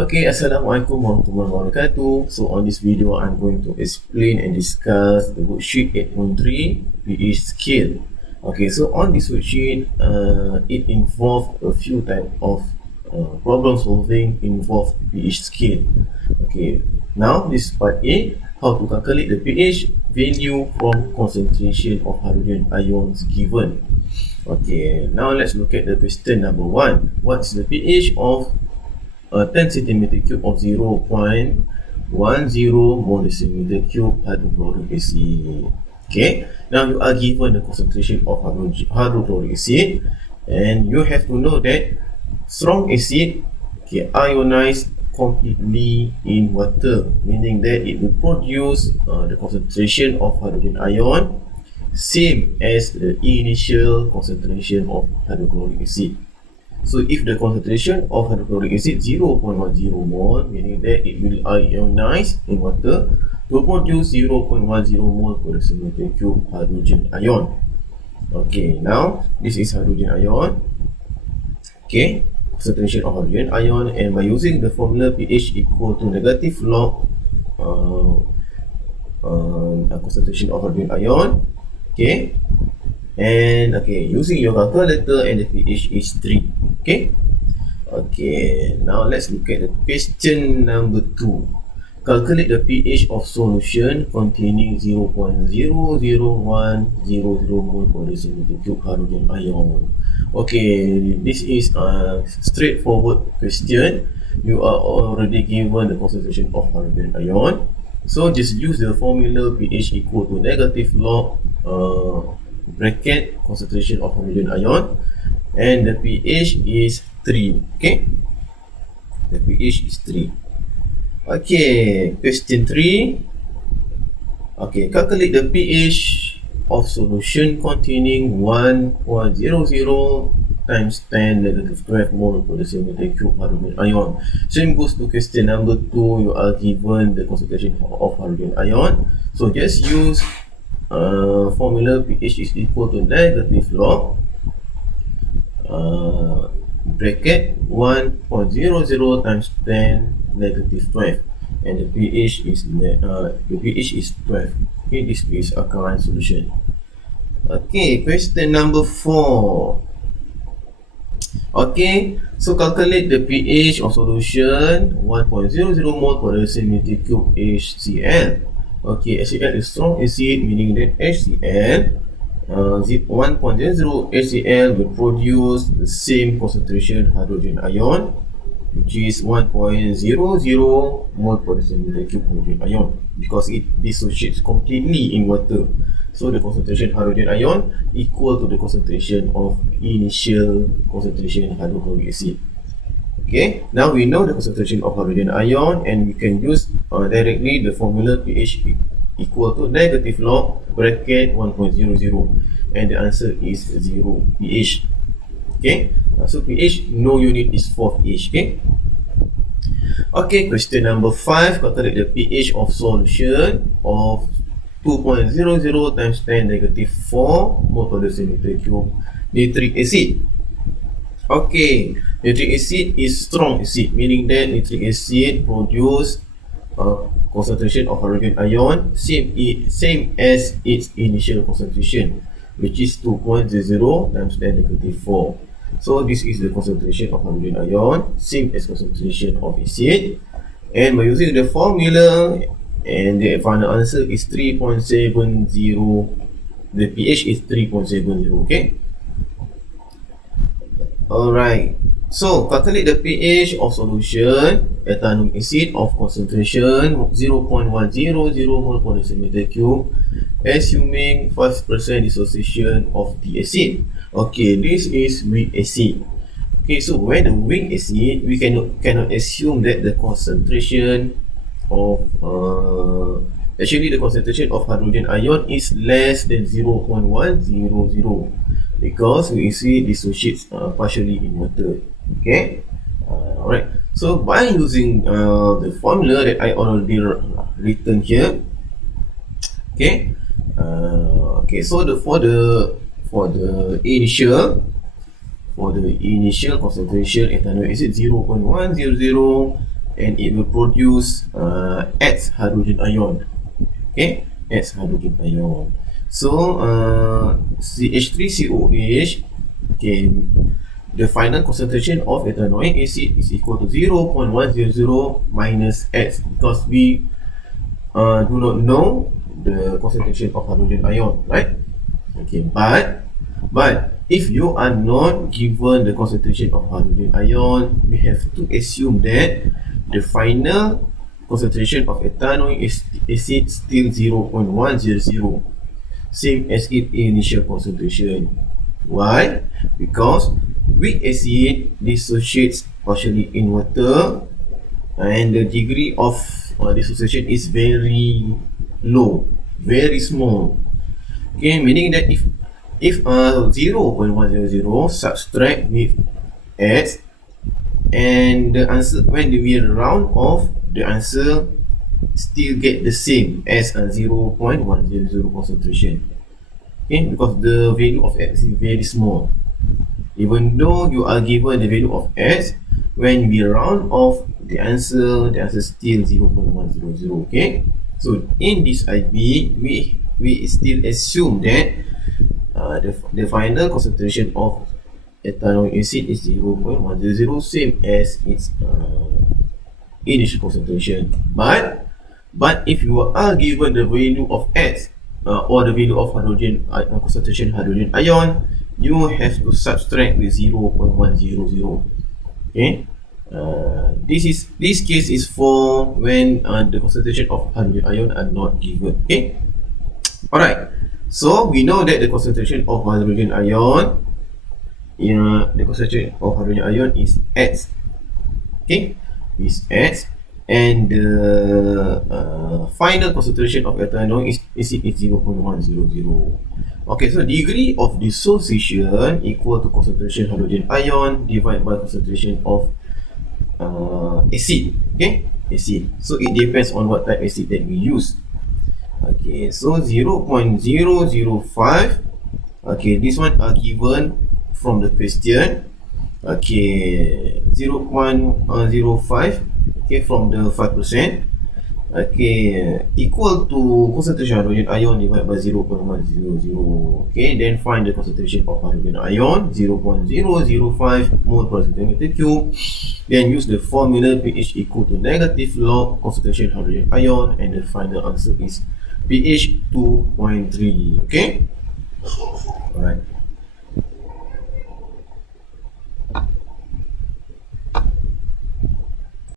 Okay, Assalamualaikum warahmatullahi wabarakatuh. So on this video, I'm going to explain and discuss the worksheet 8.3 PH scale. Okay, so on this worksheet, it involves a few types of problem solving involved pH scale. Okay, now this is part A, how to calculate the pH value from concentration of hydrogen ions given. Okay, now let's look at the question number 1. What's the pH of 10 centimeter cube of 0.10 mole per centimeter cube hydrochloric acid. Okay, now you are given the concentration of hydrochloric acid, and you have to know that strong acid ionized completely in water, meaning that it will produce the concentration of hydrogen ion same as the initial concentration of hydrochloric acid. So if the concentration of hydrochloric acid 0.10 mole, meaning that it will ionize in water to produce 0.10 mole per centimeter cube hydrogen ion. Okay, now this is hydrogen ion. Okay, concentration of hydrogen ion, and by using the formula pH equal to negative log concentration of hydrogen ion. Okay, and using your calculator, and the pH is 3. Okay, now let's look at the question number 2. Calculate the pH of solution containing 0.00100 mole per centimeter cube hydrogen ion. Okay, this is a straightforward question. You are already given the concentration of hydrogen ion, so just use the formula pH equal to negative log bracket concentration of hydrogen ion, and the pH is 3. Okay, the pH is 3. Okay, question 3. Okay, calculate the pH of solution containing 1.00 times 10 negative 12 mole per centimeter cube hydrogen ion. Same goes to question number 2. You are given the concentration of hydrogen ion, so just use formula pH is equal to negative log bracket 1.00 times 10 negative 12, and the pH is 12. Okay, this is a current solution. Okay, question number 4. Okay, so calculate the pH of solution 1.00 mole per centimeter cube HCl. Okay, HCl is strong acid, meaning that HCl 1.00 HCl will produce the same concentration hydrogen ion, which is 1.00 mole per centimeter cube hydrogen ion, because it dissociates completely in water. So the concentration hydrogen ion equal to the concentration of initial concentration hydrochloric acid. Okay, now we know the concentration of hydrogen ion, and we can use directly the formula pH equal to negative log bracket 1.00, and the answer is 0 pH. Okay, so pH, no unit is 4 pH. Okay, question number 5. Calculate the pH of solution of 2.00 times 10 negative 4 mole per centimeter cube nitric acid. Okay, nitric acid is strong acid, meaning that nitric acid produce concentration of hydrogen ion same as its initial concentration, which is 2.00 times 10 negative 4. So this is the concentration of hydrogen ion, same as concentration of acid, and by using the formula, and the final answer is 3.70. The pH is 3.70. Okay, alright, so calculate the pH of solution ethanoic acid of concentration 0.100 mole per centimeter cube, assuming 5% dissociation of the acid. Okay, this is weak acid. Okay, so when the weak acid, we cannot assume that the concentration of the concentration of hydrogen ion is less than 0.100, because we see dissociates partially in water. Okay, alright, so by using the formula that I already written here. Okay, so for the initial concentration ethanoic acid 0.100, and it will produce X hydrogen ion. Okay, X hydrogen ion. So CH3COH, okay, the final concentration of ethanoic acid is equal to 0.100 minus X, because we do not know the concentration of hydrogen ion, right? Okay, but if you are not given the concentration of hydrogen ion, we have to assume that the final concentration of ethanoic acid still 0.100, same as its initial concentration. Why? Because weak acid dissociates partially in water, and the degree of dissociation is very low, very small. Okay, meaning that if 0.100 subtract with S, and the answer, when we round off, the answer still get the same as a 0.100 concentration. Okay, because the value of X is very small. Even though you are given the value of S, when we round off the answer still 0.100. Okay, so in this IB, we still assume that the final concentration of ethanoic acid is 0.100, same as its initial concentration. But if you are given the value of X, or the value of hydrogen concentration hydrogen ion, you have to subtract with 0.100. Okay, this case is for when the concentration of hydrogen ion are not given. Okay, alright, so we know that the concentration of hydrogen ion, is X. Okay, is X, and the final concentration of ethanoic is 0.100. Okay, so degree of dissociation equal to concentration hydrogen ion divided by concentration of acid. Okay, acid. So it depends on what type acid that we use. Okay, so 0.005. Okay, this one are given from the question. Okay, 0.05. Okay, from the 5%. Okay, equal to concentration hydrogen ion divided by 0.100. Okay, then find the concentration of hydrogen ion, 0.005 mole per centimeter cube. Then use the formula pH equal to negative log concentration hydrogen ion, and the final answer is pH 2.3. Okay, alright.